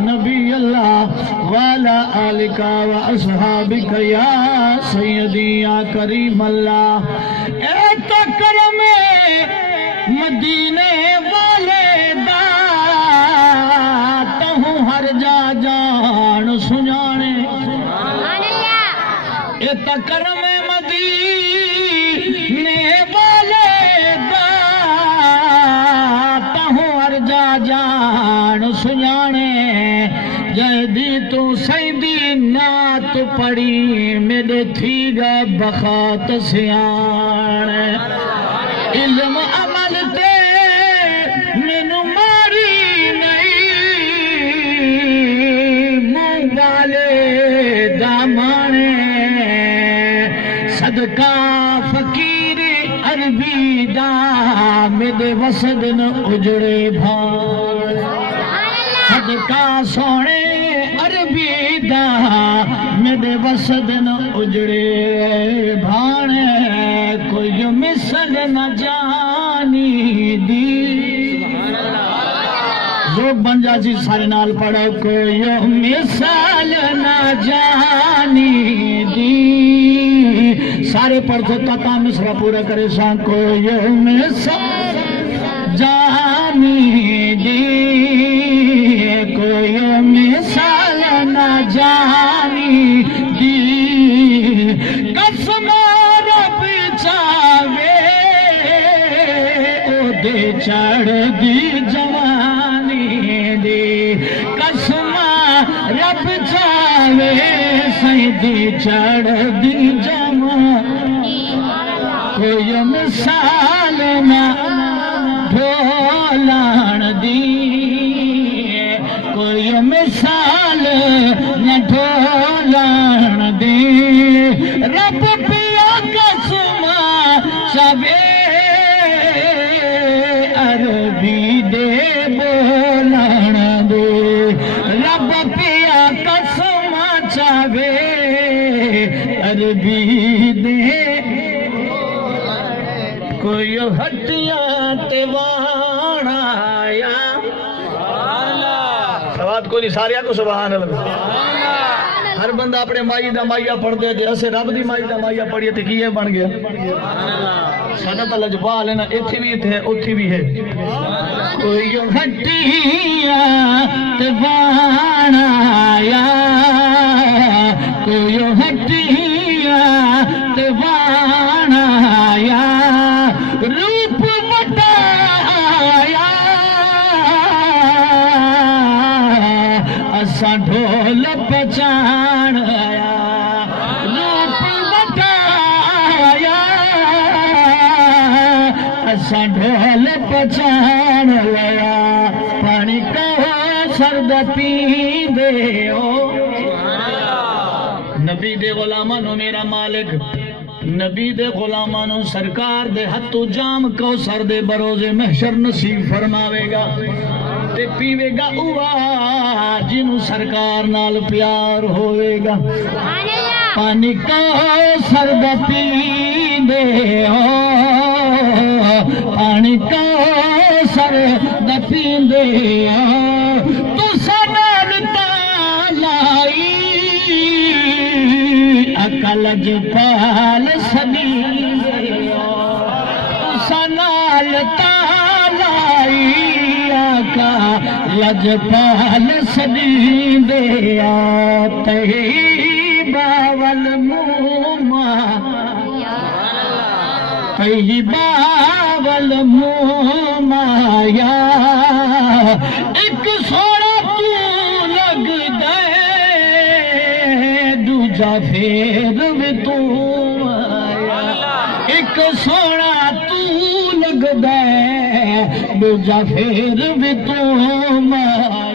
नबी अल्लाह वाला आलिका व अस्हाबिका या सय्यदी या करीम अल्लाह। ए तकरम मदीने वाले दा तहु हर जा जान सुजाने। ए तकरम मदीने वाले दा तहु हर जा जान सुजाने। जदी तू सैदी नात पढ़ी मेरे थी गा बखात सियाण। इल्म अमल ते मैनू मारी नहीं मुंह वाले दामने। सदका फकीर अरबी दा मेरे वसद न उजड़े भाण। सदका सोने अरबी दा मेरे वसद न उजड़े भाण। कोई जो मिसल न जानी दी। जो बन जा जी सारे नाल पढ़ो। कोई जो मिसल न जानी दी। सारे पढ़ो तता मिसरा पूरा करे सा। कोई जो मिसल जानी दी। कोई मिसाल न जानी दी। कसम रब चावे ओदे चढ़ दी जवानी दी। कसम रब चावे सैदी चढ़ दी जवानी। कोई मिसाल न ढोलान दी। कोई मिसाल न ढोलान दे। रब पिया कसम चावे अरबी दे बोलान दे। रब पिया कसम चावे अरबी दे। कोई हटिया ते वाणाया। सवाद कोई नहीं सारिया को सुभान अल्लाह। हर बंदा अपने माई दा माइया पढ़ते थे। असे रब दी माई दा माइया पढ़िए तो की बन गया। साडा तो लजपाल है ना। इत्थे भी थे उत्थे भी है। कोई हटिया ते वाणाया। कोई हटिया ते वाणाया। रूप बताया असा ढोल पहचान आया। रूप बताया असा ढोल पहचान आया। पानी कहो सर्द पी दे। नबी दे गुलामा नो मेरा मालिक नबी दे गुलामा नो सरकार दे हथों जाम कौसर दे बरोजे महशर नसीब फरमावेगा। ते पीवेगा उवा जिन्हों सरकार नाल प्यार होवेगा। पानी कौसर दा पींदे हो। पानी कौसर दा पींदे हो। तुसां नाल तालाई अकल जपाल सदी। तुसां नाल तालाई आका लजपाल सदी दे। बावल मुमा बावल मुमाया। एक सोना तू लग दे दूजा फेर भी तू आया। एक सोना तू लग दे दूजा फेर भी तू माया।